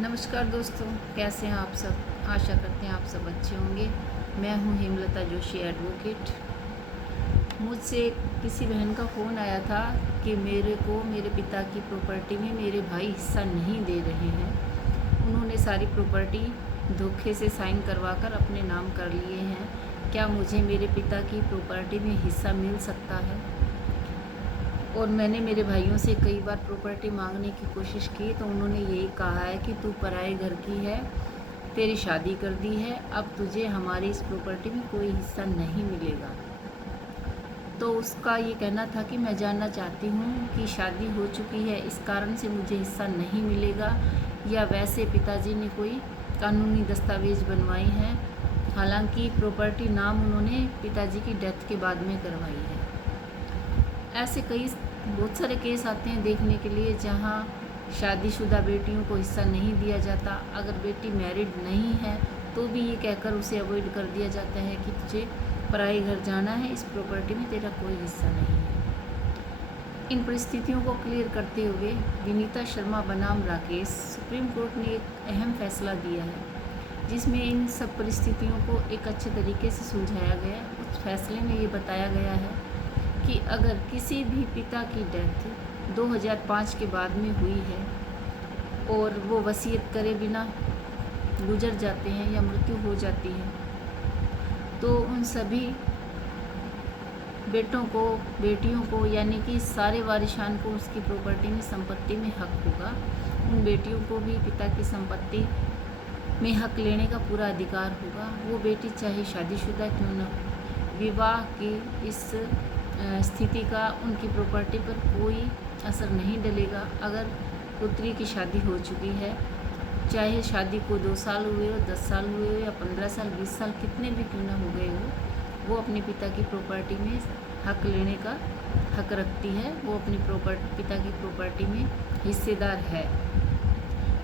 नमस्कार दोस्तों, कैसे हैं आप सब। आशा करते हैं आप सब अच्छे होंगे। मैं हूं हेमलता जोशी एडवोकेट। मुझसे किसी बहन का फ़ोन आया था कि मेरे को मेरे पिता की प्रॉपर्टी में मेरे भाई हिस्सा नहीं दे रहे हैं। उन्होंने सारी प्रॉपर्टी धोखे से साइन करवाकर अपने नाम कर लिए हैं। क्या मुझे मेरे पिता की प्रॉपर्टी में हिस्सा मिल सकता है? और मैंने मेरे भाइयों से कई बार प्रॉपर्टी मांगने की कोशिश की तो उन्होंने यही कहा है कि तू पराए घर की है, तेरी शादी कर दी है, अब तुझे हमारी इस प्रॉपर्टी में कोई हिस्सा नहीं मिलेगा। तो उसका ये कहना था कि मैं जानना चाहती हूँ कि शादी हो चुकी है इस कारण से मुझे हिस्सा नहीं मिलेगा, या वैसे पिताजी ने कोई कानूनी दस्तावेज बनवाए हैं। हालांकि प्रॉपर्टी नाम उन्होंने पिताजी की डेथ के बाद में करवाई है। ऐसे कई बहुत सारे केस आते हैं देखने के लिए जहाँ शादीशुदा बेटियों को हिस्सा नहीं दिया जाता। अगर बेटी मैरिड नहीं है तो भी ये कहकर उसे अवॉइड कर दिया जाता है कि तुझे पराए घर जाना है, इस प्रॉपर्टी में तेरा कोई हिस्सा नहीं है। इन परिस्थितियों को क्लियर करते हुए विनीता शर्मा बनाम राकेश सुप्रीम कोर्ट ने एक अहम फैसला दिया है, जिसमें इन सब परिस्थितियों को एक अच्छे तरीके से सुलझाया गया। उस फैसले में ये बताया गया है कि अगर किसी भी पिता की डेथ 2005 के बाद में हुई है और वो वसीयत करे बिना गुजर जाते हैं या मृत्यु हो जाती है, तो उन सभी बेटों को, बेटियों को, यानी कि सारे वारिशान को उसकी प्रॉपर्टी में, संपत्ति में हक होगा। उन बेटियों को भी पिता की संपत्ति में हक लेने का पूरा अधिकार होगा। वो बेटी चाहे शादीशुदा क्यों न हो, विवाह की इस स्थिति का उनकी प्रॉपर्टी पर कोई असर नहीं डलेगा। अगर पुत्री की शादी हो चुकी है, चाहे शादी को 2 साल हुए हो, 10 साल हुए हो या 15 साल, 20 साल, कितने भी क्यों न हो गए हो, वो अपने पिता की प्रॉपर्टी में हक लेने का हक रखती है। वो अपनी पिता की प्रॉपर्टी में हिस्सेदार है।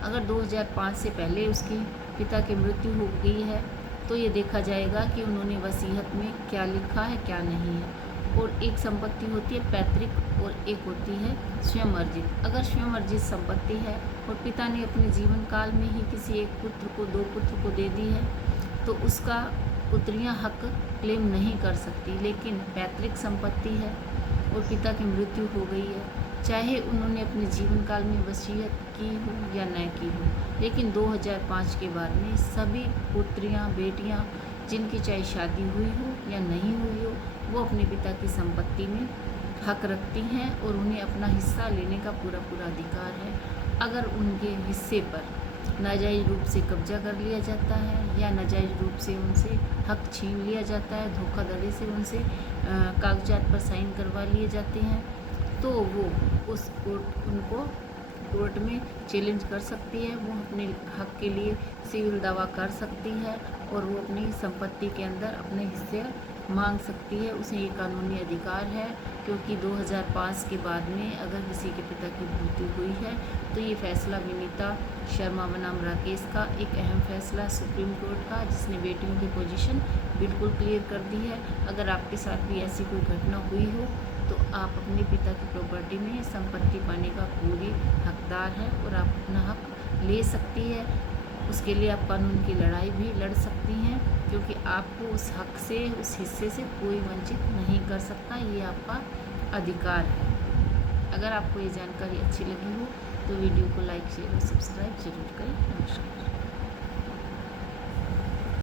अगर 2005 से पहले उसकी पिता की मृत्यु हो गई है तो ये देखा जाएगा कि उन्होंने वसीयत में क्या लिखा है, क्या नहीं है। और एक संपत्ति होती है पैतृक और एक होती है स्वयं अर्जित। अगर स्वयं अर्जित संपत्ति है और पिता ने अपने जीवन काल में ही किसी एक पुत्र को, 2 पुत्र को दे दी है, तो उसका पुत्रियां हक क्लेम नहीं कर सकती। लेकिन पैतृक संपत्ति है और पिता की मृत्यु हो गई है, चाहे उन्होंने अपने जीवन काल में वसीयत की हो या न की हो, लेकिन 2005 के बाद में सभी पुत्रियां, बेटियां जिनकी चाहे शादी हुई हो या नहीं हुई हो, वो अपने पिता की संपत्ति में हक रखती हैं और उन्हें अपना हिस्सा लेने का पूरा अधिकार है। अगर उनके हिस्से पर नाजायज़ रूप से कब्जा कर लिया जाता है या नाजायज़ रूप से उनसे हक छीन लिया जाता है, धोखाधड़ी से उनसे कागजात पर साइन करवा लिए जाते हैं, तो वो उस उनको कोर्ट में चैलेंज कर सकती है। वो अपने हक के लिए सिविल दावा कर सकती है और वो अपनी संपत्ति के अंदर अपने हिस्से मांग सकती है। उसे ये कानूनी अधिकार है, क्योंकि 2005 के बाद में अगर किसी के पिता की मृत्यु हुई है तो ये फैसला विनीता शर्मा बनाम राकेश का एक अहम फैसला सुप्रीम कोर्ट का, जिसने बेटियों की पोजीशन बिल्कुल क्लियर कर दी है। अगर आपके साथ भी ऐसी कोई घटना हुई हो तो आप अपने पिता की प्रॉपर्टी में संपत्ति पाने का पूरी हकदार है और आप अपना हक ले सकती है। उसके लिए आप कानून की लड़ाई भी लड़ सकती हैं, क्योंकि आपको उस हक से, उस हिस्से से कोई वंचित नहीं कर सकता। ये आपका अधिकार है। अगर आपको ये जानकारी अच्छी लगी हो तो वीडियो को लाइक, शेयर और सब्सक्राइब जरूर करें। नमस्कार।